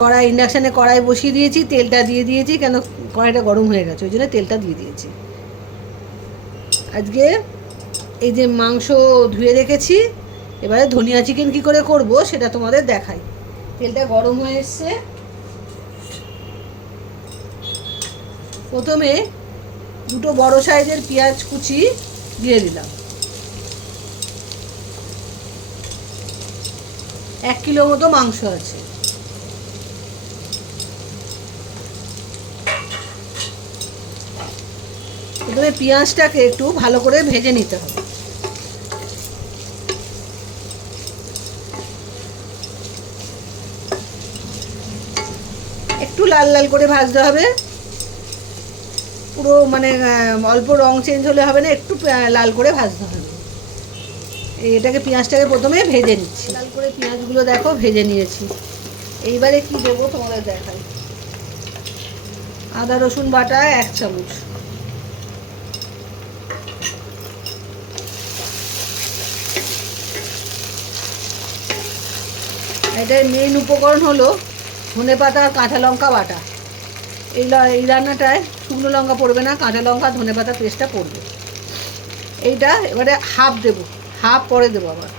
কড়াই ইন্ডাকশানে কড়াই বসিয়ে দিয়েছি, তেলটা দিয়ে দিয়েছি, কেন কড়াইটা গরম হয়ে গেছে ওই জন্য তেলটা দিয়ে দিয়েছি। আজকে এই যে মাংস ধুয়ে রেখেছি, এবারে ধনিয়া চিকেন কি করে করব সেটা তোমাদের দেখাই। তেলটা গরম হয়ে এসছে, প্রথমে দুটো বড় সাইজের পেঁয়াজ কুচি দিয়ে দিলাম। 1 কিলো মতো মাংস আছে। প্রথমে পেঁয়াজটাকে একটু ভালো করে ভেজে নিতে হবে। একটু লাল লাল করে ভাজতে হবে, পুরো মানে অল্প রং চেঞ্জ হলে হবে না, একটু লাল করে ভাজতে হবে। এটাকে পেঁয়াজটাকে প্রথমে ভেজে নিচ্ছি, লাল করে পেঁয়াজগুলো দেখো ভেজে নিয়েছি। এইবারে কি দেবো তোমাদের দেখাই। আদা রসুন বাটা 1 চামচ, এটার মেন উপকরণ হলো ধনেপাতা আর কাঁচা লঙ্কা বাটা। এই রান্নাটায় শুকনো লঙ্কা পড়বে না, কাঁচা লঙ্কা ধনেপাতা পেস্টটা পড়বে। এইটা এবারে হাফ দেবো, হাফ পরে দেবো আবার।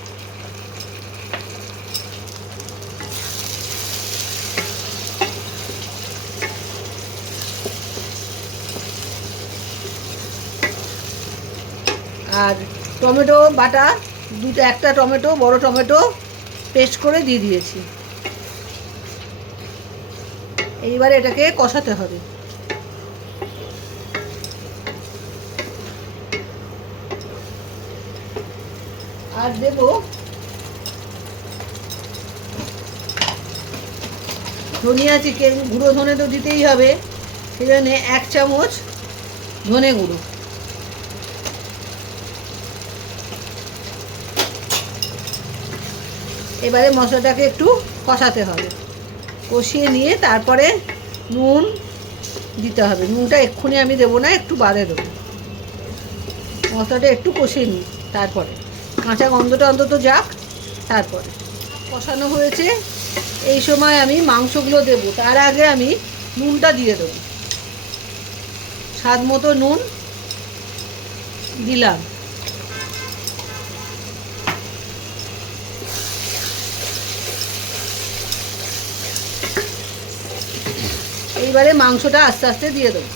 আর টমেটো বাটা একটা টমেটো, বড় টমেটো পেস্ট করে দিয়ে দিয়েছি। এইবারে এটাকে কষাতে হবে। আর দেব ধনিয়া চিকেন গুঁড়ো, ধনে তো দিতেই হবে, সেই জন্য 1 চামচ ধনে গুঁড়ো। এবারে মশলাটাকে একটু কষাতে হবে, কষিয়ে নিয়ে তারপরে নুন দিতে হবে। নুনটা এক্ষুনি আমি দেবো না, একটু বাদে দেবো। মশলাটা একটু কষিয়ে নিই, তারপরে কাঁচা গন্ধটা অন্তত যাক, তারপরে কষানো হয়েছে। এই সময় আমি মাংসগুলো দেবো, তার আগে আমি নুনটা দিয়ে দেবো। স্বাদ মতো নুন দিলাম। এইবারে মাংসটা আস্তে আস্তে দিয়ে দেবো।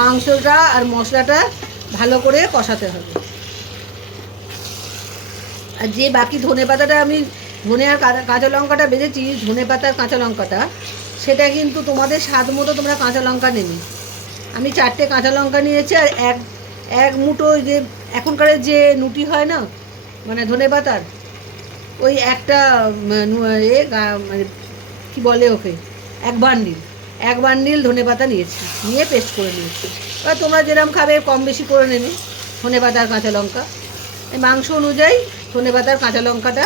মাংসটা আর মশলাটা ভালো করে কষাতে হবে। আর যে বাকি ধনে পাতাটা আমি ধনে আর কাঁচা লঙ্কাটা বেজেছি, ধনে পাতা আর কাঁচা লঙ্কাটা, সেটা কিন্তু তোমাদের স্বাদ মতো তোমরা কাঁচা লঙ্কা নেবে। আমি 4টে কাঁচা লঙ্কা নিয়েছি, আর এক মুঠো যে এখনকার যে নুটি হয় না, মানে ধনে পাতার, ওই একটা মানে কী বলে ওকে, এক বান্ডিল ধনে পাতা নিয়েছি, নিয়ে পেস্ট করে নিয়েছি। এবার তোমরা যেরকম খাবে কম বেশি করে নেবে ধনে পাতা আর কাঁচা লঙ্কা। এই মাংস অনুযায়ী ধনে পাতা আর কাঁচা লঙ্কাটা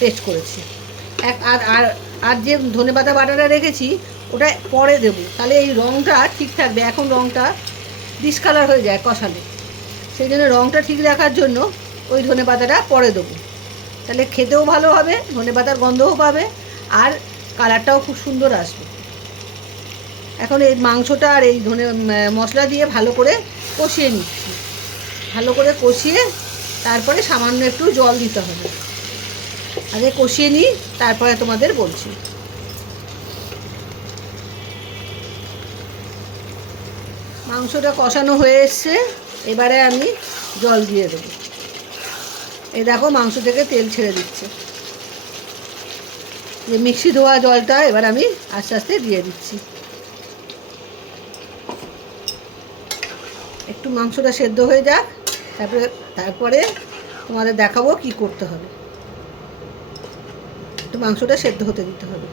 পেস্ট করেছি। আর আর আর যে ধনে পাতা বাটাটা রেখেছি ওটা পরে দেবো, তাহলে এই রঙটা ঠিক থাকবে। এখন রঙটা ডিসকালার হয়ে যায় কষালে, সেই জন্য রঙটা ঠিক রাখার জন্য ওই ধনে পাতাটা পরে দেবো, তাহলে খেতেও ভালো হবে, ধনে পাতার গন্ধও পাবে, আর কালারটাও খুব সুন্দর আসবে। এখন এই মাংসটা আর এই মশলা দিয়ে ভালো করে কষিয়ে নিচ্ছি। ভালো করে কষিয়ে তারপরে সামান্য একটু জল দিতে হবে। আগে কষিয়ে নিই, তারপরে তোমাদের বলছি। মাংসটা কষানো হয়ে এসছে, এবারে আমি জল দিয়ে দেবো। এই দেখো মাংস থেকে তেল ছেড়ে দিচ্ছে। যে মিক্সি ধোয়া জলটা এবার আমি আস্তে আস্তে দিয়ে দিচ্ছি। একটু মাংসটা সেদ্ধ হয়ে যাক, তারপরে তোমাদের দেখাবো কি করতে হবে। একটু মাংসটা সেদ্ধ হতে দিতে হবে।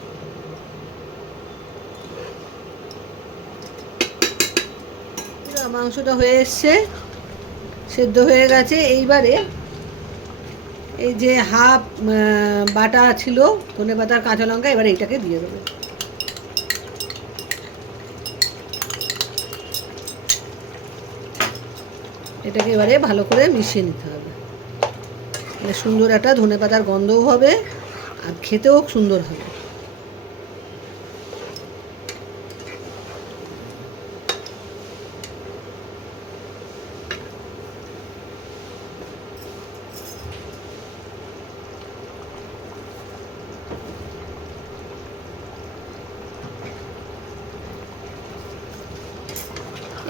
মাংসটা হয়ে এসছে, সেদ্ধ হয়ে গেছে। এইবারে এই যে হাফ বাটা ছিল ধনেপাতার কাঁচা লঙ্কা, এবারে এটাকে দিয়ে দেবো। এটাকে এবারে ভালো করে মিশিয়ে নিতে হবে, মানে সুন্দর একটা ধনেপাতার গন্ধও হবে আর খেতেও সুন্দর হবে।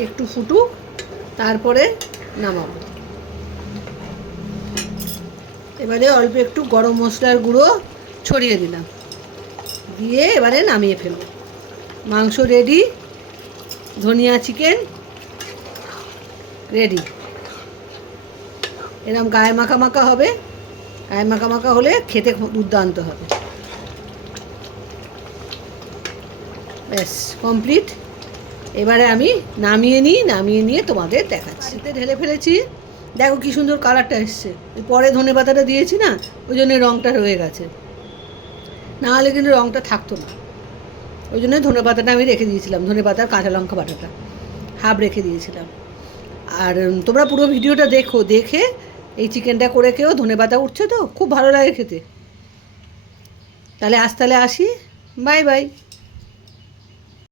একটু ফুটুক, তারপরে নামাবো। এবারে অল্প একটু গরম মশলার গুঁড়ো ছড়িয়ে দিলাম, দিয়ে এবারে নামিয়ে ফেলবো। মাংস রেডি, ধনিয়া চিকেন রেডি। এরকম গায়ে মাখা মাখা হবে, গায়ে মাখা মাখা হলে খেতে দুর্দান্ত হবে। ব্যাস কমপ্লিট। এবারে আমি নামিয়ে নিয়ে তোমাদের দেখাচ্ছি। ঢেলে ফেলেছি, দেখো কি সুন্দর কালারটা এসছে। পরে ধনেপাতাটা দিয়েছি না, ওই জন্য রঙটা রয়ে গেছে, না হলে কিন্তু রঙটা থাকতো না। ওই জন্য ধনেপাতাটা আমি রেখে দিয়েছিলাম, ধনেপাতার কাঁচা লঙ্কা বাটাটা হাফ রেখে দিয়েছিলাম। আর তোমরা পুরো ভিডিওটা দেখো, দেখে এই চিকেনটা করে খেয়েও। ধনেপাতা উঠছে তো, খুব ভালো লাগে খেতে। তাহলে আসি, বাই বাই।